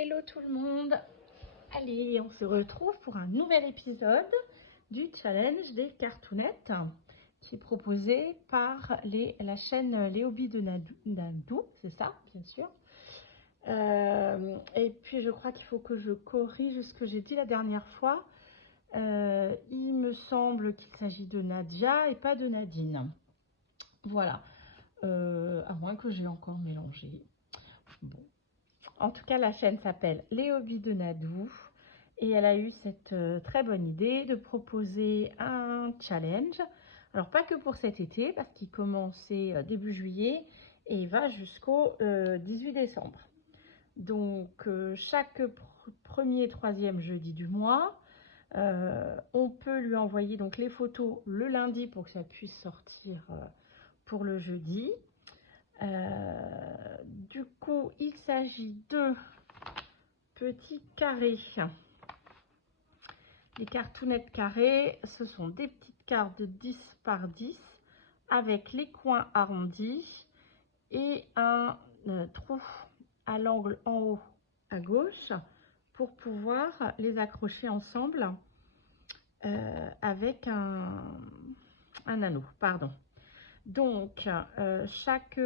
Hello tout le monde. Allez, on se retrouve pour un nouvel épisode du challenge des cartoonettes qui est proposé par la chaîne Les Hobbies de Nadou, c'est ça, bien sûr. Et puis je crois qu'il faut que je corrige ce que j'ai dit la dernière fois. Il me semble qu'il s'agit de Nadia et pas de Nadine. Voilà, à moins que j'ai encore mélangé. Bon. En tout cas, la chaîne s'appelle Les Hobbies de Nadou et elle a eu cette très bonne idée de proposer un challenge. Alors, pas que pour cet été, parce qu'il commençait début juillet et il va jusqu'au 18 décembre. Donc, chaque premier et troisième jeudi du mois, on peut lui envoyer donc les photos le lundi pour que ça puisse sortir pour le jeudi. Du coup, il s'agit de petits carrés. Les cartoonettes carrées, ce sont des petites cartes de 10 par 10 avec les coins arrondis et un trou à l'angle en haut à gauche pour pouvoir les accrocher ensemble avec un anneau, pardon. Donc, chaque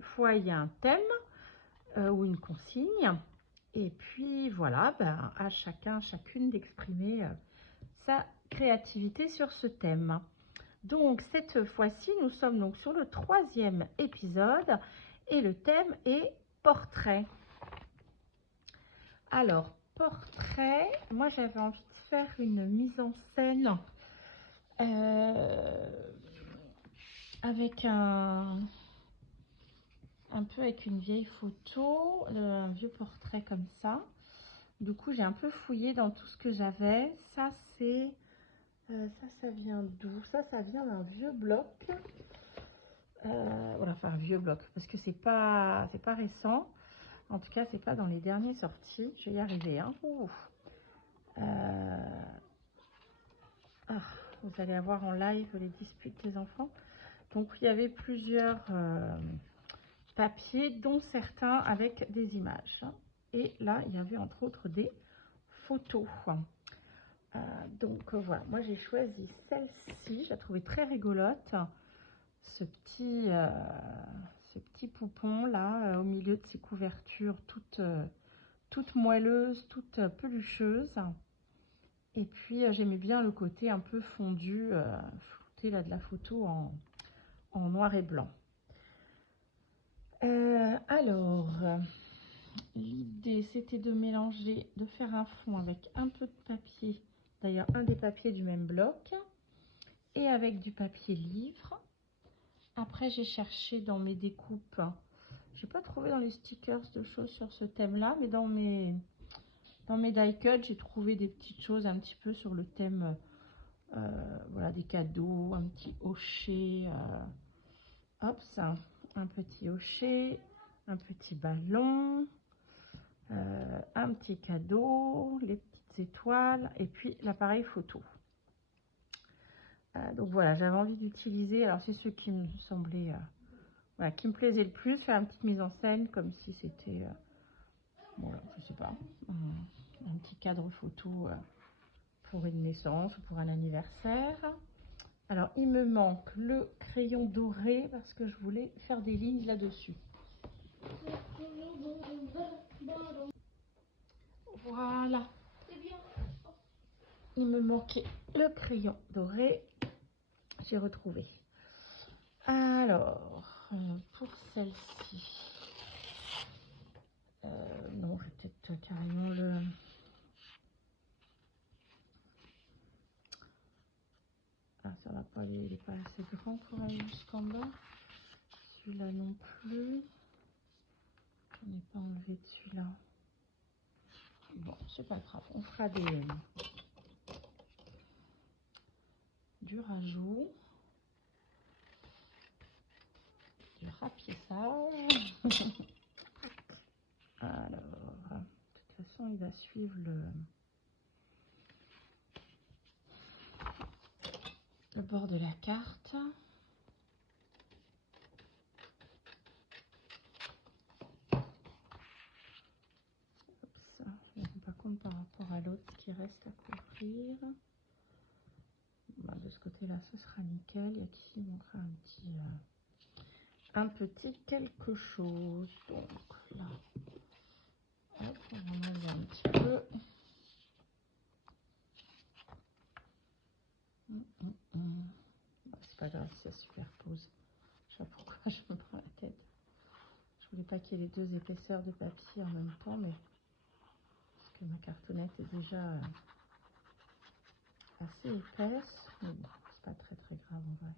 fois, il y a un thème ou une consigne. Et puis, voilà, ben, à chacune d'exprimer sa créativité sur ce thème. Donc, cette fois-ci, nous sommes donc sur le 3e épisode et le thème est portrait. Alors, portrait, moi, j'avais envie de faire une mise en scène avec un peu avec une vieille photo, un vieux portrait comme ça. Du coup, j'ai un peu fouillé dans tout ce que j'avais. Ça, c'est... ça vient d'où? Ça vient d'un vieux bloc. Voilà, enfin, un vieux bloc, parce que c'est pas récent. En tout cas, c'est pas dans les derniers sortis. Je vais y arriver, hein. Ah, vous allez avoir en live les disputes des enfants. Donc, il y avait plusieurs papiers, dont certains avec des images. Et là, il y avait entre autres des photos. Donc voilà, moi j'ai choisi celle-ci, je la trouvais très rigolote. Ce petit poupon là, au milieu de ses couvertures toutes moelleuses, toutes pelucheuses. Et puis j'aimais bien le côté un peu fondu, flouté là de la photo en noir et blanc. Alors, l'idée c'était de mélanger, de faire un fond avec un peu de papier, d'ailleurs un des papiers du même bloc, et avec du papier livre. Après, j'ai cherché dans mes découpes. J'ai pas trouvé dans les stickers de choses sur ce thème-là, mais dans mes die cut, j'ai trouvé des petites choses un petit peu sur le thème, voilà, des cadeaux, un petit hochet, hop, ça, un petit hochet, un petit ballon, un petit cadeau, les petites étoiles, et puis l'appareil photo. Donc voilà, j'avais envie d'utiliser, alors c'est ce qui me semblait, voilà, qui me plaisait le plus, faire une petite mise en scène comme si c'était, voilà, je sais pas, un petit cadre photo pour une naissance ou pour un anniversaire. Alors il me manque le crayon doré parce que je voulais faire des lignes là-dessus. Voilà. Il me manquait le crayon doré. J'ai retrouvé. Alors, pour celle-ci, non, je vais peut-être carrément le... Ah, ça va pas aller, il n'est pas assez grand pour aller jusqu'en bas. Celui-là non plus. Je n'ai pas enlevé de celui-là. Bon, c'est pas grave. On fera du rajout, du rapiessage. Alors, de toute façon, il va suivre le bord de la carte. contre par rapport à l'autre qui reste à couvrir. Bah, de ce côté-là, ce sera nickel. Il y a qu'ici, il manquera un petit quelque chose. Donc là, hop, on va enlever un petit peu. Bah, c'est pas grave si ça superpose. Je sais pas pourquoi je me prends la tête. Je voulais pas qu'il y ait les deux épaisseurs de papier en même temps, mais parce que ma cartonnette est déjà assez épaisse. Mais bon, c'est pas très très grave en vrai.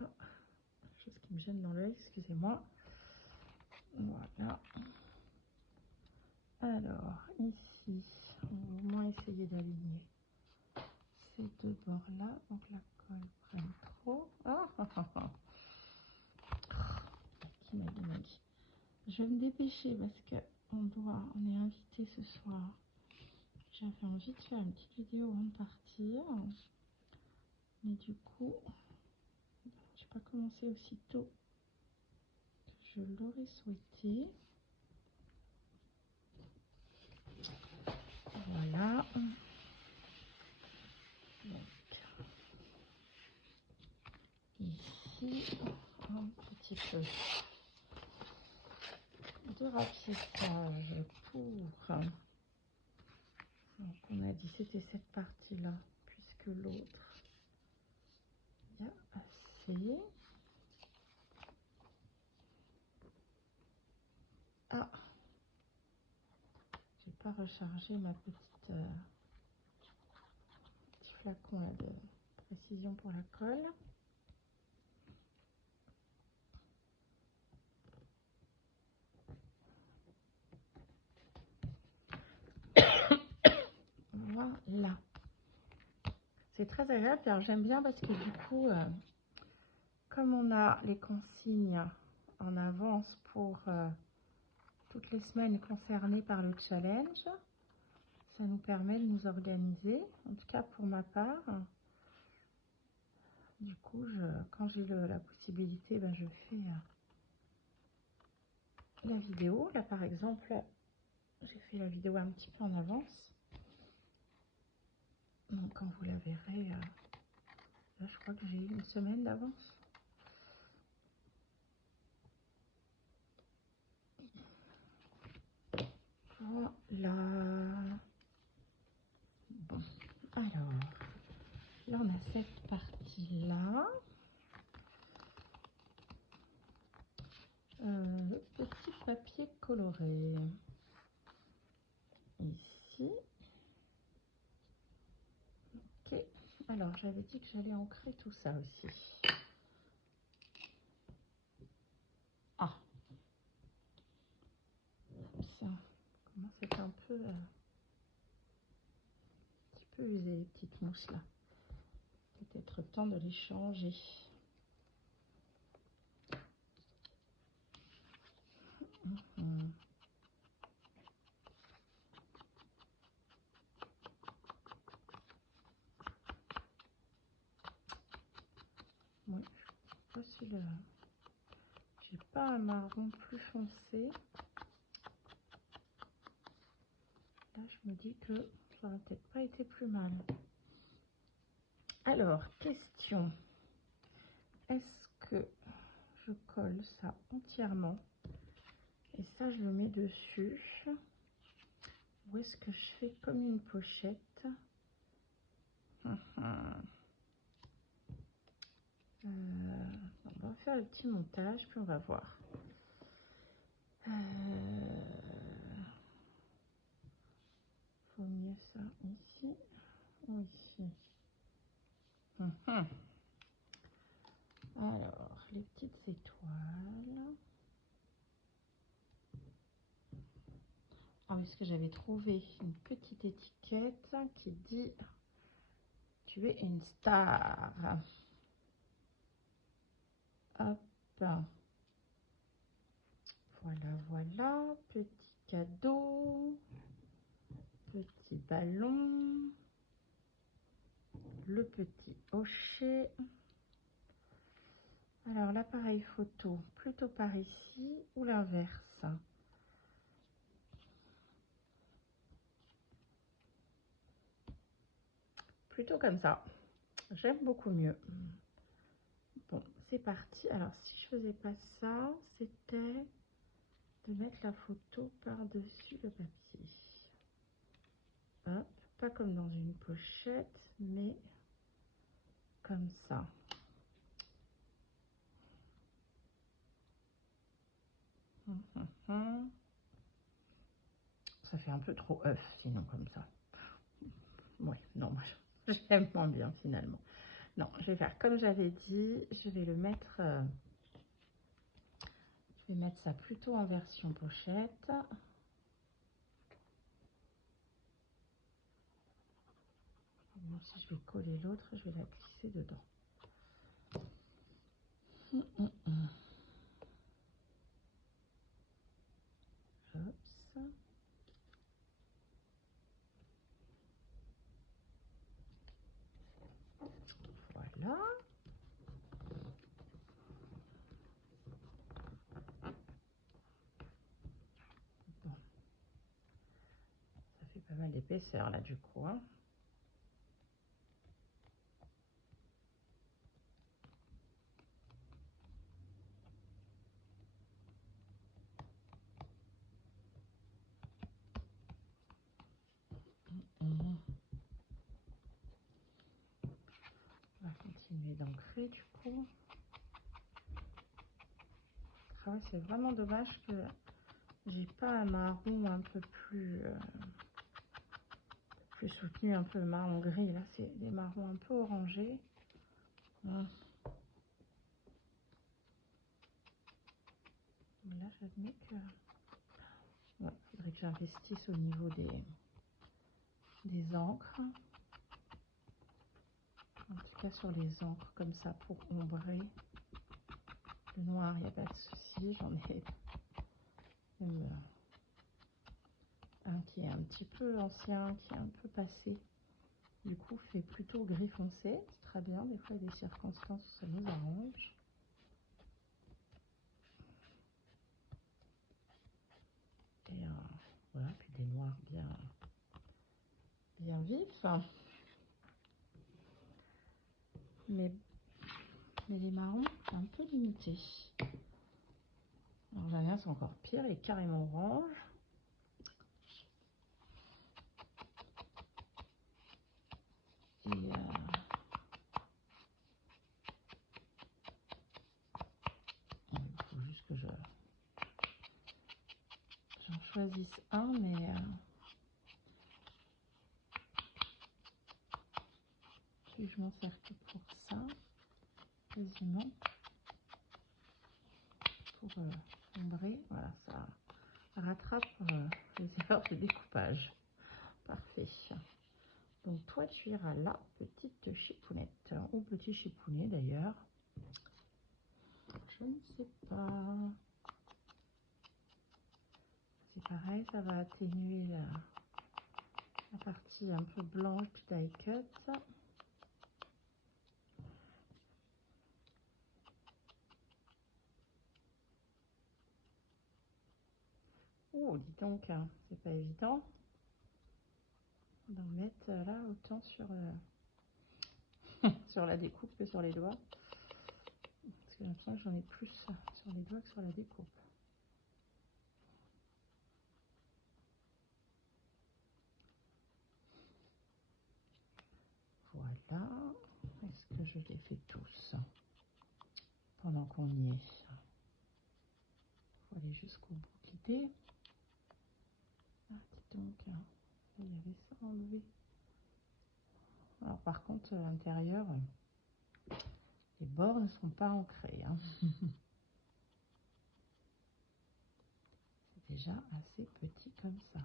Oh, chose qui me gêne dans l'œil, excusez-moi. Voilà. Alors, ici, on va au moins essayer d'aligner ces deux bords-là. Donc la colle prenne trop. Oh, oh, oh, oh. Je vais me dépêcher parce que on est invité ce soir. J'avais envie de faire une petite vidéo avant de partir. Mais du coup, je n'ai pas commencé aussitôt que je l'aurais souhaité. Voilà. Donc, ici, un petit peu de rapissage pour... Donc, on a dit c'était cette partie-là, puisque l'autre, il y a assez. Ah, j'ai pas rechargé ma petite petit flacon là, de précision pour la colle. Voilà. C'est très agréable. Alors j'aime bien parce que du coup, comme on a les consignes en avance pour toutes les semaines concernées par le challenge, ça nous permet de nous organiser, en tout cas pour ma part. Du coup, quand j'ai la possibilité, ben, je fais la vidéo. Là, par exemple, j'ai fait la vidéo un petit peu en avance. Donc, quand vous la verrez, là, je crois que j'ai eu une semaine d'avance. Voilà. Bon, alors, là, on a cette partie-là. Petit papier coloré. Ici. Ok. Alors, j'avais dit que j'allais ancrer tout ça aussi. Ah. Ça commence à être un petit peu usé, les petites mousses là. Peut-être temps de les changer. Oui, je sais pas si j'ai pas un marron plus foncé. Là, je me dis que ça aurait peut-être pas été plus mal. Alors, question. Est-ce que je colle ça entièrement et ça, je le mets dessus? Ou est-ce que je fais comme une pochette? On va faire le petit montage, puis on va voir. Faut mieux ça ici ou ici. Alors, les petites étoiles. Ah, parce que j'avais trouvé une petite étiquette qui dit « Tu es une star ». Hop. Voilà, voilà. Petit cadeau. Petit ballon. Le petit hochet. Alors, l'appareil photo, plutôt par ici ou l'inverse? plutôt comme ça. J'aime beaucoup mieux. Bon, c'est parti. Alors, si je faisais pas ça, c'était de mettre la photo par-dessus le papier. Hop, pas comme dans une pochette, mais comme ça. Ça fait un peu trop œuf, sinon, comme ça. Oui, non, moi, j'aime moins bien, finalement. Non, je vais faire comme j'avais dit. Je vais le mettre... je vais mettre ça plutôt en version pochette. Bon, si je vais coller l'autre, je vais la glisser dedans. Hop. Voilà. Bon. Ça fait pas mal d'épaisseur là du coup. Hein. On va continuer d'ancrer du coup. Ah ouais, c'est vraiment dommage que j'ai pas un marron un peu plus, plus soutenu, un peu marron gris. Là, c'est des marrons un peu orangés. Là, j'admets que... Ouais, faudrait que j'investisse au niveau des encres. En tout cas, sur les encres comme ça pour ombrer. Le noir, il n'y a pas de souci. J'en ai un qui est un petit peu ancien, qui est un peu passé. Du coup, fait plutôt gris foncé. C'est très bien. Des fois, il y a des circonstances où ça nous arrange. Et voilà, puis des noirs bien vifs. Mais les marrons, c'est un peu limité. Alors, la mienne, c'est encore pire. Il est carrément orange. Et il faut juste que j'en choisisse un, mais puis je m'en sers que pour ça, quasiment, pour ombrer. Voilà, ça rattrape les erreurs de découpage. Parfait. Donc toi, tu iras là, petite chipounette, ou petit chipounet d'ailleurs. Je ne sais pas. C'est pareil, ça va atténuer la partie un peu blanche du die cut. Oh, dis donc, hein, c'est pas évident d'en mettre là autant sur, sur la découpe que sur les doigts. Parce que j'ai l'impression que j'en ai plus sur les doigts que sur la découpe. Voilà. Est-ce que je les fais tous pendant qu'on y est? Il faut aller jusqu'au bout de l'idée. Ah, dis donc, hein, il y avait ça enlevé. Alors par contre, à l'intérieur, les bords ne sont pas ancrés. Hein. C'est déjà assez petit comme ça.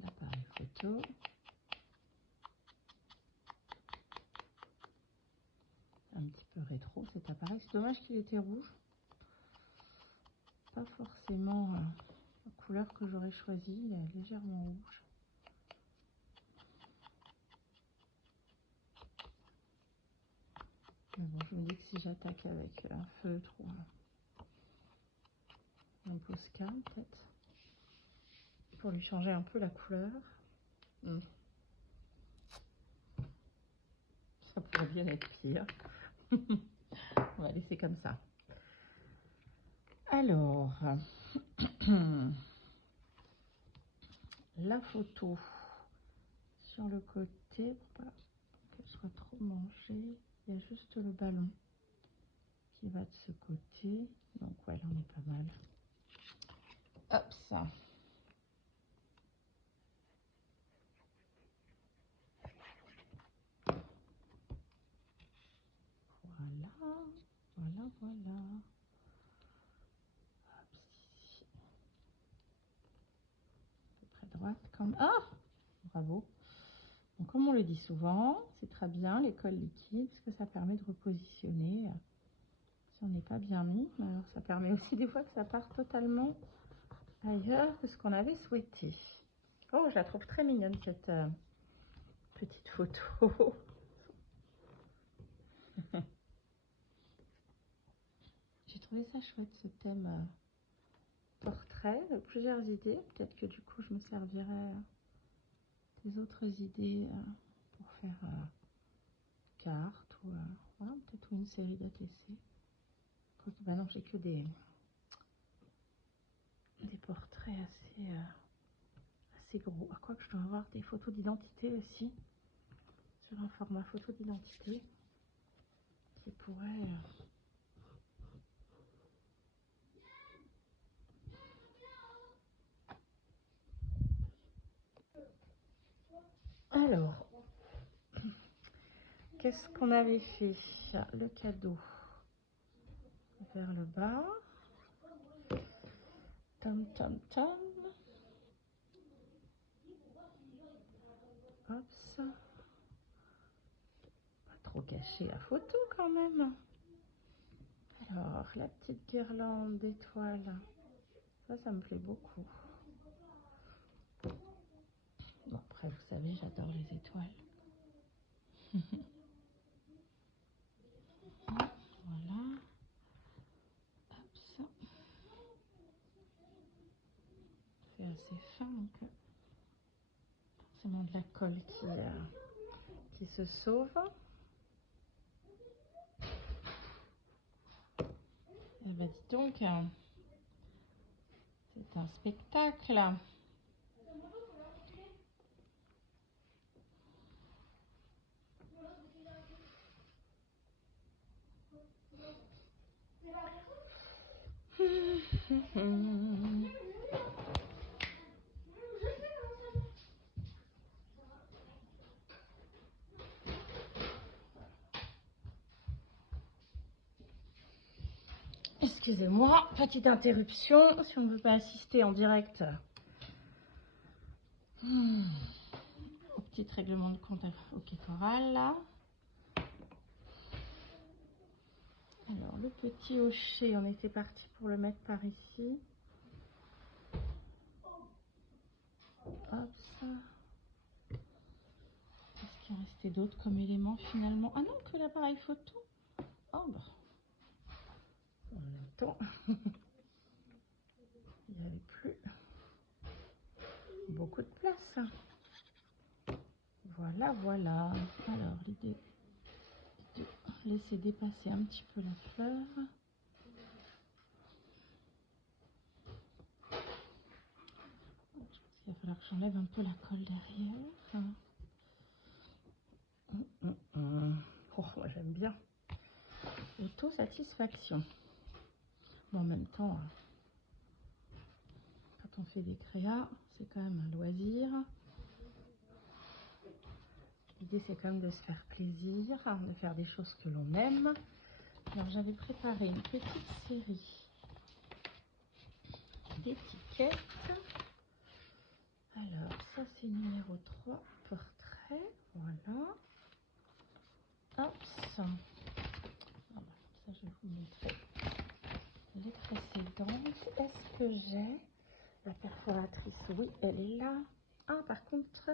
L'appareil photo. Un petit peu rétro cet appareil. C'est dommage qu'il était rouge. Pas forcément la couleur que j'aurais choisie. Il est légèrement rouge. Mais bon, je me dis que si j'attaque avec un feutre ou un Posca, peut-être, pour lui changer un peu la couleur. Ça pourrait bien être pire. On va laisser comme ça. Alors, la photo sur le côté, pour pas qu'elle soit trop mangée, il y a juste le ballon qui va de ce côté. Donc ouais, là on est pas mal. Hop, ça. Voilà, voilà, voilà. Hop, ici. À peu près droite comme... Ah, bravo. Donc, comme on le dit souvent, c'est très bien les cols liquides parce que ça permet de repositionner si on n'est pas bien mis. Alors, ça permet aussi des fois que ça part totalement ailleurs que ce qu'on avait souhaité. Oh, je la trouve très mignonne cette petite photo. J'ai trouvé ça chouette ce thème portrait, plusieurs idées. Peut-être que du coup je me servirai des autres idées pour faire carte ou voilà, peut-être une série d'ATC. Bah non, j'ai que des portraits assez gros. À quoi que je dois avoir des photos d'identité aussi sur un format photo d'identité qui pourrait alors, qu'est-ce qu'on avait fait? Le cadeau vers le bas. Tom, tom, tom. Hop, ça. Pas trop caché la photo quand même. Alors, la petite guirlande d'étoiles. Ça me plaît beaucoup. Bon, après, vous savez, j'adore les étoiles. Voilà. Hop, ça. C'est assez fin, donc forcément de la colle qui se sauve. Et bah dis donc, c'est un spectacle. Excusez-moi, petite interruption, si on ne veut pas assister en direct au petit règlement de compte au Kétoral là. Alors le petit hocher, on était parti pour le mettre par ici. Hop ça. Qu'est-ce qu'il restait d'autre comme élément finalement? Ah non, que l'appareil photo. Oh bah. Attends. Il n'y avait plus beaucoup de place. Voilà, voilà. Alors l'idée est de laisser dépasser un petit peu la fleur. Il va falloir que j'enlève un peu la colle derrière. Oh, moi j'aime bien. Autosatisfaction. Bon, en même temps, quand on fait des créas, c'est quand même un loisir. L'idée c'est quand même de se faire plaisir, de faire des choses que l'on aime. Alors j'avais préparé une petite série d'étiquettes. Alors ça c'est numéro 3, portrait, voilà. Hop, ça je vais vous montrer les précédentes. Est-ce que j'ai la perforatrice? Oui, elle est là. Ah, par contre,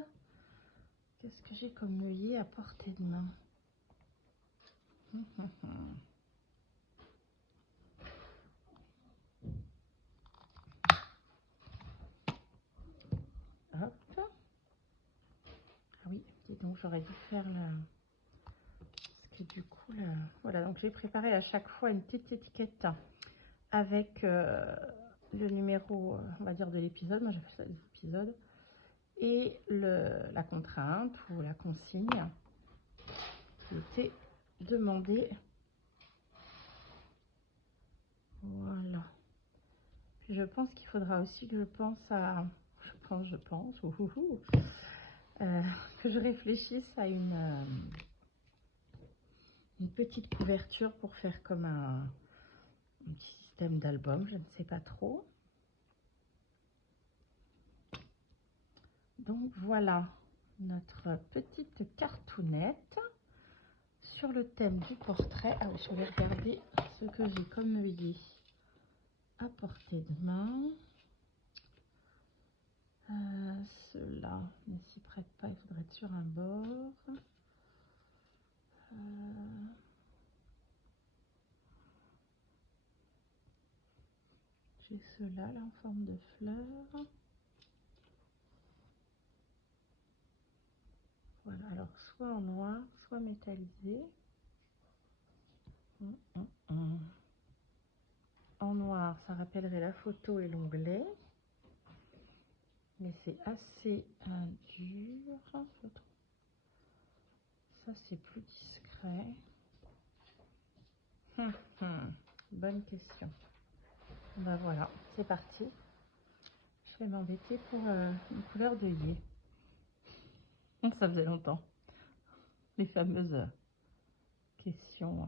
qu'est-ce que j'ai comme œillet à portée de main? j'aurais dû faire le... Parce que du coup, là... Voilà, donc j'ai préparé à chaque fois une petite étiquette avec le numéro, on va dire, de l'épisode. Moi, j'ai fait ça des épisodes. Et la contrainte ou la consigne qui était demandée. Voilà. Puis je pense qu'il faudra aussi que je pense à... que je réfléchisse à une petite couverture pour faire comme un petit système d'album, je ne sais pas trop. Donc voilà notre petite cartoonette sur le thème du portrait. Ah oui, je vais regarder ce que j'ai comme œillet à portée de main. Ceux-là ne s'y prêtent pas, il faudrait être sur un bord. J'ai ceux-là là, en forme de fleur. Voilà, alors soit en noir, soit métallisé. En noir, ça rappellerait la photo et l'onglet. Mais c'est assez dur. Ça, c'est plus discret. Bonne question. Ben voilà, c'est parti. Je vais m'embêter pour une couleur d'œillet. Ça faisait longtemps. Les fameuses questions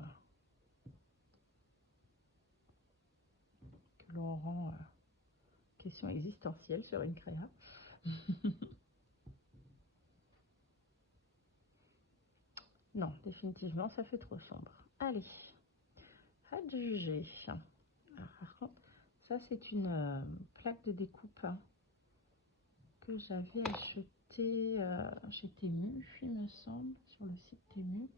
que l'on rend questions existentielles sur une créa. Non, définitivement, ça fait trop sombre. Allez, à juger. Alors, par contre, ça, c'est une plaque de découpe que j'avais achetée chez Temu, il me semble, sur le site Temu.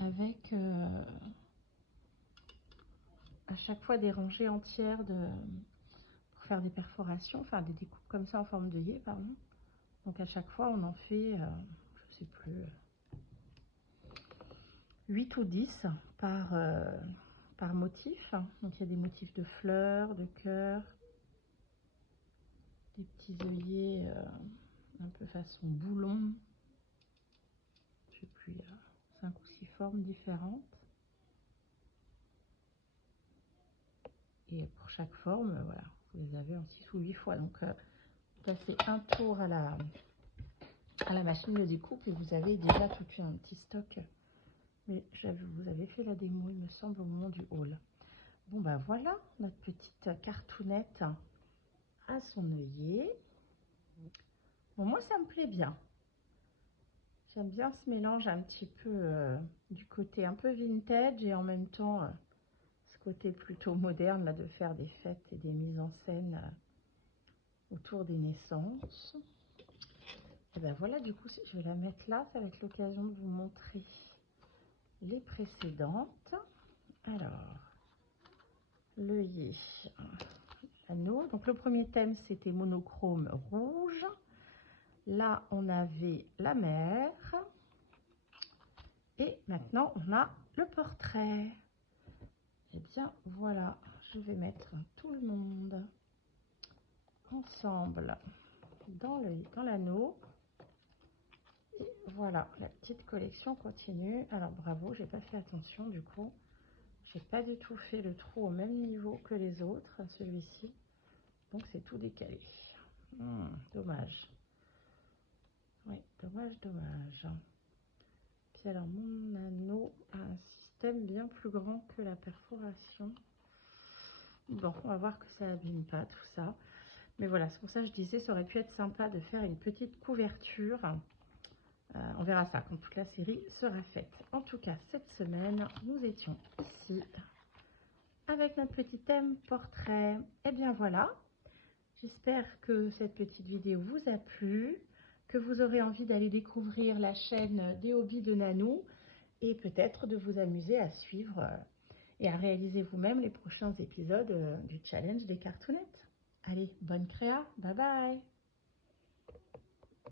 Avec à chaque fois des rangées entières pour faire des perforations, enfin des découpes comme ça en forme d'œillet, pardon. Donc à chaque fois, on en fait, je sais plus, 8 ou 10 par motif. Donc il y a des motifs de fleurs, de cœurs, des petits œillets un peu façon boulon. Je sais plus, il y a 5 ou 6 formes différentes. Et pour chaque forme, voilà, vous les avez en 6 ou 8 fois. Donc passez un tour à la machine de découpe et vous avez déjà tout un petit stock. Mais vous avez fait la démo, il me semble, au moment du haul. Bon, ben voilà, notre petite cartoonette à son œillet. Bon, moi, ça me plaît bien. J'aime bien ce mélange un petit peu du côté un peu vintage et en même temps ce côté plutôt moderne là, de faire des fêtes et des mises en scène autour des naissances. Et ben voilà, du coup, je vais la mettre là, ça va être l'occasion de vous montrer les précédentes. Alors, l'œillet, l'anneau. Donc le premier thème, c'était monochrome rouge. Là, on avait la mer. Et maintenant, on a le portrait. Et bien, voilà, je vais mettre tout le monde ensemble dans l'anneau. Et voilà, la petite collection continue. Alors, bravo, j'ai pas fait attention du coup. J'ai pas du tout fait le trou au même niveau que les autres, celui-ci. Donc, c'est tout décalé. Dommage. Oui, dommage, dommage. Puis alors, mon anneau a un système bien plus grand que la perforation. Bon, on va voir que ça abîme pas tout ça. Mais voilà, c'est pour ça que je disais, ça aurait pu être sympa de faire une petite couverture. On verra ça quand toute la série sera faite. En tout cas, cette semaine, nous étions ici avec notre petit thème portrait. Et bien voilà, j'espère que cette petite vidéo vous a plu, que vous aurez envie d'aller découvrir la chaîne des hobbies de Nanou et peut-être de vous amuser à suivre et à réaliser vous-même les prochains épisodes du challenge des cartoonettes. Allez, bonne créa, bye bye!